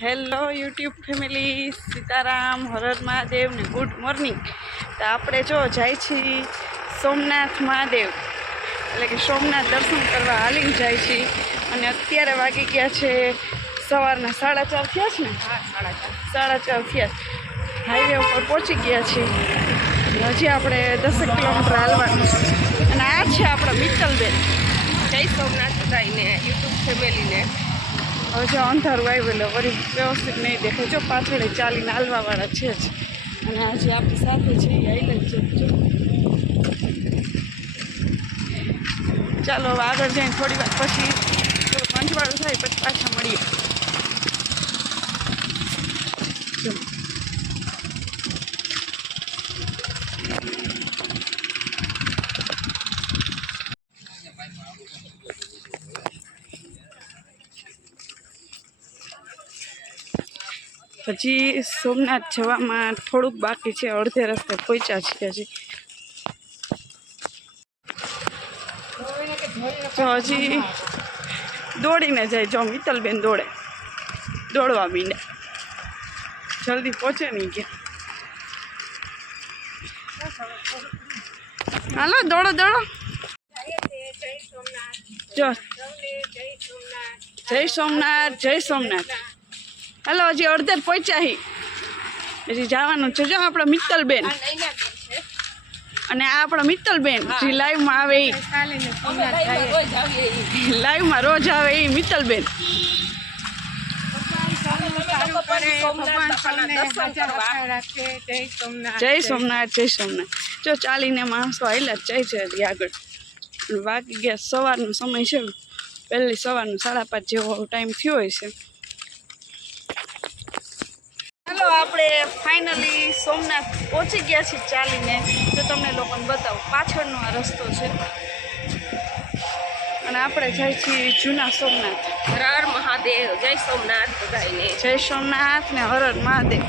Hello YouTube family, Sitaram, હર મહાદેવ ને good morning. તો આપણે જો જાય છીએ સોમનાથ મહાદેવ, એટલે કે સોમનાથ દર્શન કરવા હાલીને જાય છીએ. અને અત્યારે વાગી ગયા છે સવારના 4:30 થયા છે ને? હા, 4:30 થયા. હાઈવે ઉપર પહોંચી ગયા છીએ. હજી આપણે 10 કિલોમીટર હાલવાનું છે. અને આ છે આપણા મિત્તલબેન. જય સોમનાથ બધાને, યુટ્યુબ ફેમિલીને. હવે જો અંધારું આવેલો વળી વ્યવસ્થિત નહીં દેખાય. જો પાછળ ચાલીને હાલવાવાળા છે જ. અને આજે આપણી સાથે છે એ આઈલેન્ડ છે. જો ચાલો હવે આગળ જઈને થોડી વાર પછી મંજવાળું થાય પછી પાછા મળીએ. જો હજી સોમનાથ જવામાં થોડુંક બાકી છે, અડધે રસ્તે પહોંચ્યા છીએ હજી. તો હજી દોડીને જાય. જો મિત્તલબેન દોડવા મીને જલ્દી પહોંચે નહીં કે. હાલો દોડો જો. જય સોમનાથ. હાલો હજી અડધે પહોંચ્યા હજી જવાનું છે. જો આપણા મિત્તલબેન, અને આ આપણા મિત્તલબેન જે લાઈવમાં આવે એ, લાઈવમાં રોજ આવે એ મિત્તલબેન. જય સોમનાથ. જો ચાલીને માણસો આવેલા જ જાય છે હજી આગળ. વાગી ગયા સવારનો સમય છે, પહેલી સવારનો 5:30 જેવો ટાઈમ થયો હોય છે. ચાલો આપણે ફાઇનલી સોમનાથ પહોંચી ગયા છીએ ચાલીને. તો તમને લોકોને બતાવું, પાછળનો આ રસ્તો છે. અને આપણે જાય છીએ જૂના સોમનાથ. હર હર મહાદેવ. જય સોમનાથ બધાને. જય સોમનાથ ને હર હર મહાદેવ.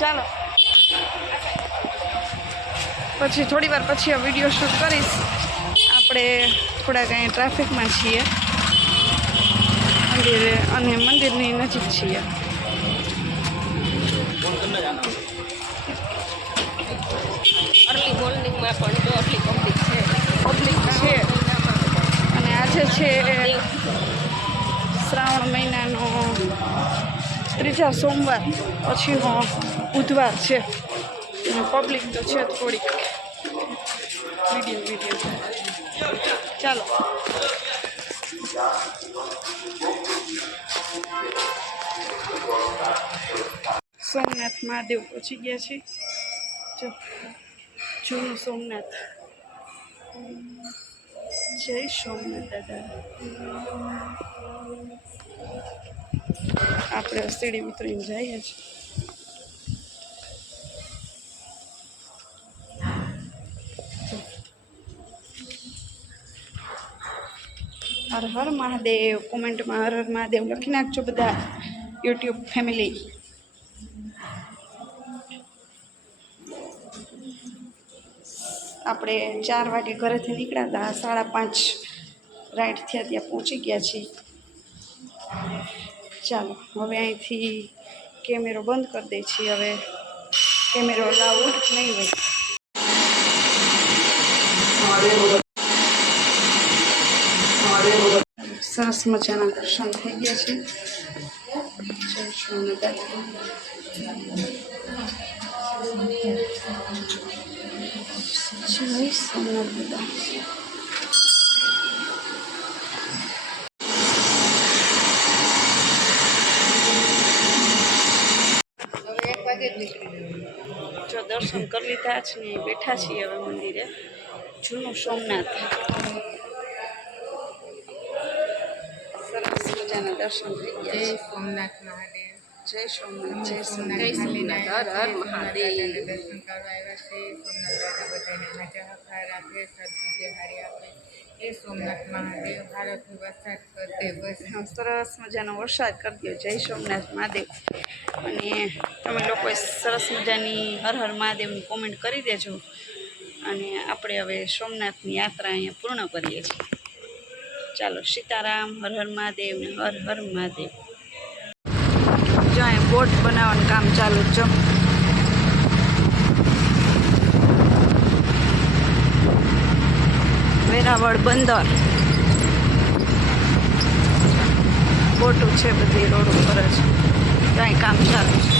ચાલો પછી થોડી વાર પછી આ વિડીયો શૂટ કરીશ. આપણે થોડાક અહીંયા ટ્રાફિકમાં છીએ મંદિરે, અને મંદિરની નજીક છીએ. અર્લી મોર્નિંગમાં પણ જો આટલી પબ્લિક છે. અને આજે છે શ્રાવણ મહિનાનો 3જા સોમવાર પછીનો બુધવાર છે. પબ્લિક તો છે થોડીક. વિડીયો ચાલો. સોમનાથ મહાદેવ પહોંચી ગયા છે. જો જૂનું સોમનાથ. જય સોમનાથ દાદા. આપણે સીડી ઉતરીને જઈએ છીએ. હર હર મહાદેવ. કોમેન્ટમાં હર હર મહાદેવ લખી નાખજો બધા યુટ્યુબ ફેમિલી. આપણે 4 વાગે ઘરેથી નીકળ્યા હતા, 5:30 રાઈડ થયા ત્યાં પહોંચી ગયા છીએ. ચાલો હવે અહીંથી કેમેરો બંધ કરી દઈએ છીએ. હવે કેમેરો લાઉડ નહીં હોય. સરસ મજાના દર્શન થઈ ગયા છે. જય સોમનાથ. જય સોમનાથ દાદા. જો દર્શન કરી લીધા છે ને બેઠા છીએ હવે મંદિરે. જૂનું સોમનાથ. સરસ મજાના દર્શન થઈ ગયા. જય સોમનાથ મહાદેવ. જય સોમનાથ. જય સોમનાથ. જય સોમનાથ. હર હર મહાદેવ. દર્શન કરવા આવ્યા છે. સોમનાથ દાદા બધાને મજા હફાર આપે, સદબુદ્ધિ હારી આપે. એ સોમનાથ મહાદેવ ભારતનો વરસાદ કરતે બસ. સરસ મજાનો વરસાદ કરી દો. જય સોમનાથ મહાદેવ. અને તમે લોકોએ સરસ મજાની હર હર મહાદેવની કોમેન્ટ કરી દેજો. અને આપણે હવે સોમનાથની યાત્રા અહીંયા પૂર્ણ કરીએ છીએ. ચાલો સીતારામ, હર હર મહાદેવ ને હર હર મહાદેવ. જો અહીં બોટ બનાવવાનું કામ ચાલુ છે. વેરાવળ બંદર બોટું છે બધી રોડ ઉપર જ. ત્યાં કામ ચાલુ છે.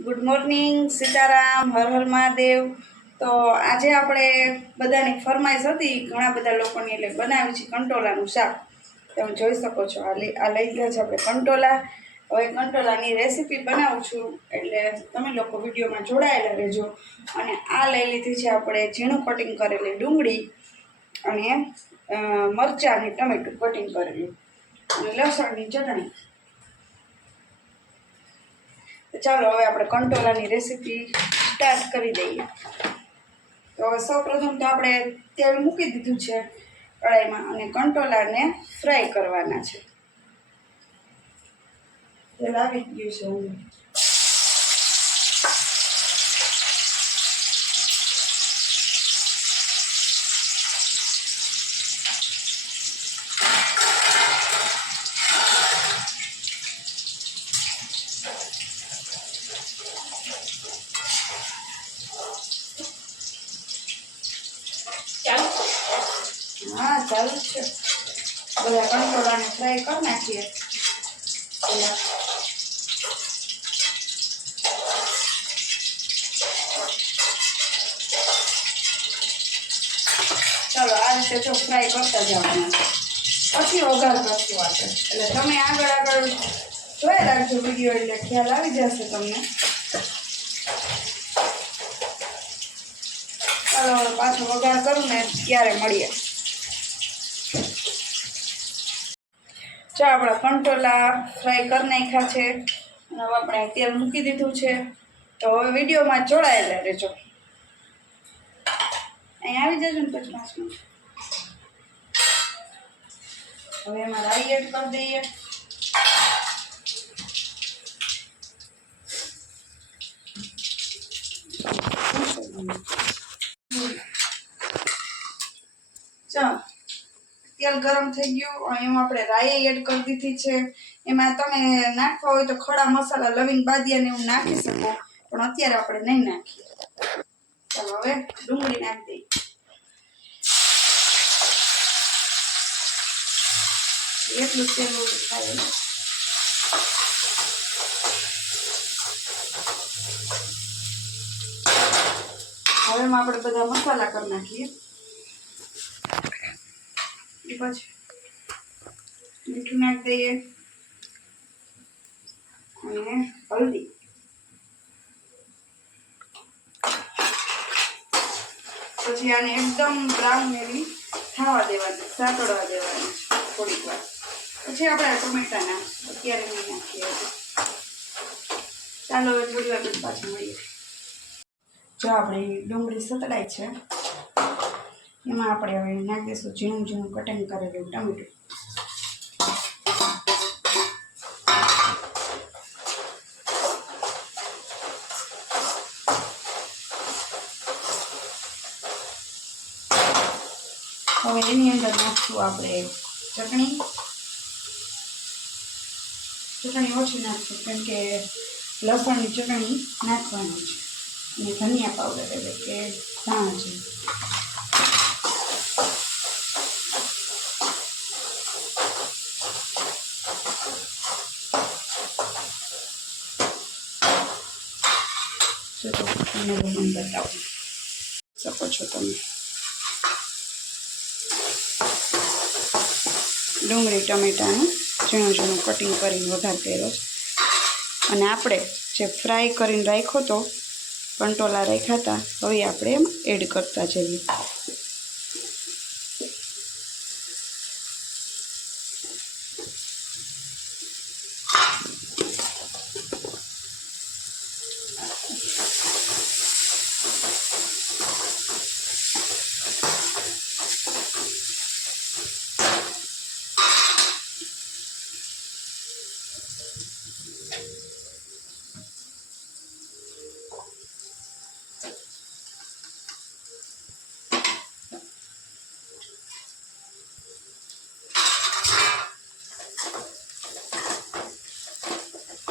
Good morning, Sitaram, Har Har Mahadev. તો આજે આપણે બધાની ફરમાઈશ હતી ઘણા બધા લોકોની, એટલે બનાવ્યું છે કંટોલાનું શાક. તમે જોઈ શકો છો આ લઈ ગયા છે આપણે કંટોલા. હવે કંટોલાની રેસીપી બનાવું છું, એટલે તમે લોકો વિડીયોમાં જોડાયેલા રહેજો. અને આ લઈ લીધી છે આપણે ઝીણું કટિંગ કરેલી ડુંગળી, અને મરચાં અને ટમેટું કટિંગ કરેલું, અને લસણની ચટણી. ચાલો હવે આપણે કંટોલાની રેસીપી સ્ટાર્ટ કરી દઈએ. તો સૌપ્રથમ તો આપણે તેલ મૂકી દીધું છે કઢાઈમાં, અને કંટોલાને ફ્રાય કરવાના છે. તેલ આવી ગયું છે. હા ચાલુ જ છે. બધા કંટોલાને ફ્રાય કરી નાખીએ પહેલાં. ચાલો આ રીતે જો ફ્રાય કરતા જવાના, પછી વઘાર કરશું આપણે. એટલે તમે આગળ જોયા રાખજો વિડીયો, એટલે ખ્યાલ આવી જશે તમને. ચાલો હવે પાછો વઘાર કરું ને ત્યારે મળીએ. જો આપણા કંટોલા ફ્રાય કરી નાખ્યા છે, અને હવે આપણે તેલ મૂકી દીધું છે. તો હવે વિડીયોમાં જોડાયેલા રહેજો. અહીં આવી જજો ને પછી 5 મિનિટ. હવે એમાં રાઈ એડ કરી દઈએ. ચાલો તેલ ગરમ થઈ ગયું, એમાં આપણે રાઈ એડ કરી દીધી છે. એમાં તમે નાખવા હોય તો ખડા મસાલા, લવિંગ, બાદિયા ને એવું નાખી શકો, પણ અત્યારે આપણે નહીં નાખીએ. ચાલો હવે ડુંગળી નાખી દઈએ. એટલું તેલ થાય. હવે એમાં આપણે બધા મસાલા કરી નાખીએ. પછી મીઠું નાખી દઈએ, અને હલ્દી. પછી આને એકદમ બ્રાઉન એવી ખાવા દેવાની, સાતળવા દેવાની થોડીક વાર. પછી આપણે ટમેટા નાખીએ, અત્યારે નહીં નાખીએ. ચાલો થોડી વાર પછી પાછું મળીએ. જો આપણી ડુંગળી સતળાય છે, એમાં આપણે હવે નાખી દઈશું ઝીણું ઝીણું કટિંગ કરેલું ટમેટું. હવે એની અંદર નાખશું આપણે ચટણી ઓછી નાખશું, કેમ કે લસણની ચટણી નાખવાની છે, અને ધનિયા પાવડર એટલે કે ધાણા છે. ચલો તમને બધું બતાવું શકો છો તમે. ડુંગળી ટમેટાનું ઝીણું ઝીણું કટિંગ કરીને વઘાર કર્યો છે. અને આપણે જે ફ્રાય કરીને રાખ્યો તો કંટોલા રાખ્યા હતા, હવે આપણે એમ એડ કરતા જઈએ.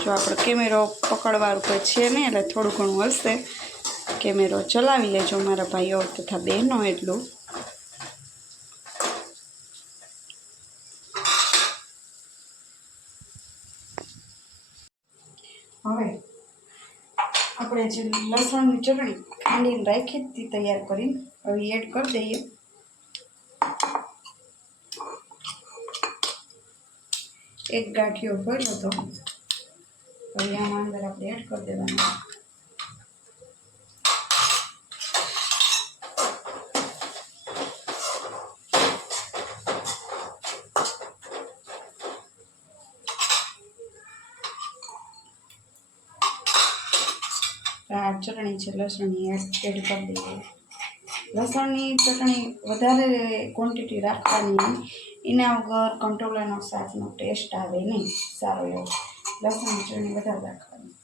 જો આપણો કેમેરો પકડવાનું કોઈ છે નહીં એટલે થોડું ઘણું હશે. કેમેરો ચલાવી લેજો મારા ભાઈઓ તથા બહેનો એટલું. હવે આપણે જે લસણની ચટણી ખાંડીને રાખી હતી તૈયાર કરીને હવે એડ કરી દઈએ. એક ગાંઠિયો ભર્યો હતો, હવે આમાં અંદર આપણે એડ કરી દેવાનું. આ ચટણી છે લસણની એડ કરી દઈએ. લસણની ચટણી વધારે ક્વોન્ટિટી રાખવાની, એના વગર કંટોલાનો શાકનો ટેસ્ટ આવે નહીં સારો એવો. લસણની ચટણી વધારે રાખવાની.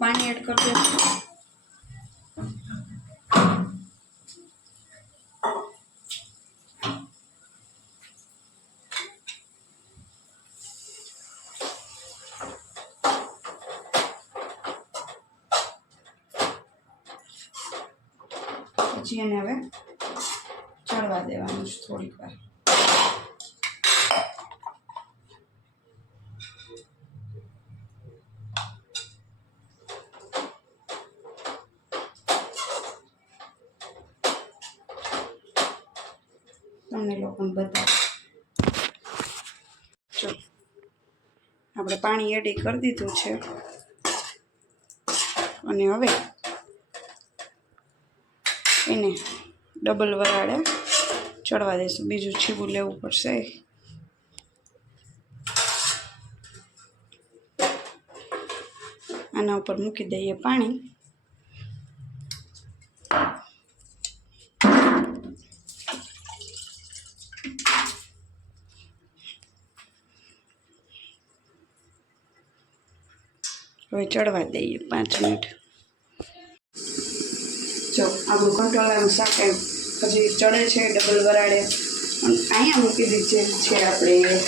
પાણી એડ કરી દઈશું. પછી એને હવે ચડવા દેવાનું છે થોડીક વાર. તમને લોકોને બતાવો. જો આપણે પાણી એડ કરી દીધું છે અને હવે એને ડબલ વરાળે ચડવા દઈશું. બીજું છીબું લેવું પડશે. આના ઉપર મૂકી દઈએ પાણી. હવે ચડવા દઈએ 5 મિનિટ. જો આપણું કંટોલાનું શાક હજી ચડે છે ડબલ વરાળે. અને અહીંયા મૂકી દીધી છે આપણે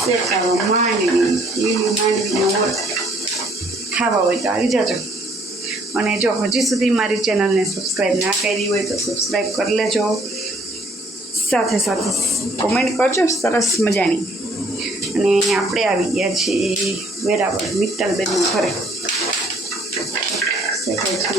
શેકાવા માંડવી. લીલી માંડવીનો ઓર ખાવા હોય તો આવી જાજો. અને જો હજી સુધી મારી ચેનલને સબસ્ક્રાઈબ ના કરી હોય તો સબસ્ક્રાઈબ કરી લેજો. સાથે સાથે કોમેન્ટ કરજો સરસ મજાની. અને આપણે આવી ગયા છીએ વેરાવળ મિત્તલબેનના ઘરે. શેકાય છે.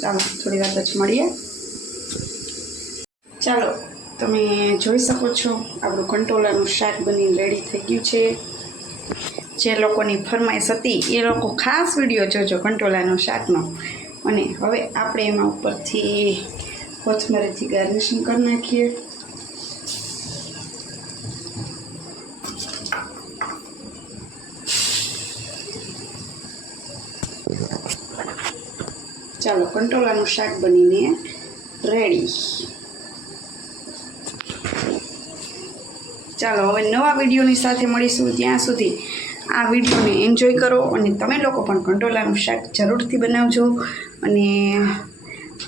ચાલો થોડી વાર પછી મળીએ. ચાલો તમે જોઈ શકો છો આપણું કંટોલાનું શાક બનીને રેડી થઈ ગયું છે. જે લોકોની ફરમાઈશ હતી એ લોકો ખાસ વિડીયો જોજો કંટોલાનો શાકનો. અને હવે આપણે એમાં ઉપરથી કોથમરીથી ગાર્નિશિંગ કરી નાખીએ. ચાલો કંટોલાનું શાક બનીને રેડી. ચાલો હવે નવા વિડીયોની સાથે મળીશું. ત્યાં સુધી આ વિડીયોને એન્જોય કરો અને તમે લોકો પણ કંટોલાનું શાક જરૂરથી બનાવજો. અને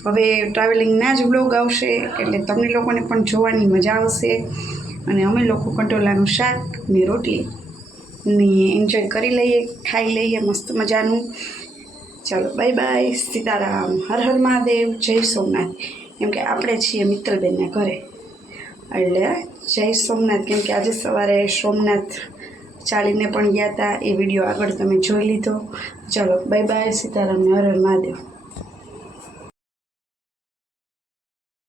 હવે ટ્રાવેલિંગના જ બ્લોગ આવશે એટલે તમને લોકોને પણ જોવાની મજા આવશે. અને અમે લોકો કંટોલાનું શાક ને રોટલી ને એન્જોય કરી લઈએ, ખાઈ લઈએ મસ્ત મજાનું. ચાલો બાય બાય, સીતારામ, હર હર મહાદેવ, જય સોમનાથ. કેમ કે આપણે છીએ મિત્તલબેનના ઘરે એટલે જય સોમનાથ. કેમ કે આજે સવારે સોમનાથ ચાલીને પણ ગયા હતા. એ વિડીયો આગળ તમે જોઈ લીધો. ચાલો બાય બાય, સીતારામ, હર હર મહાદેવ.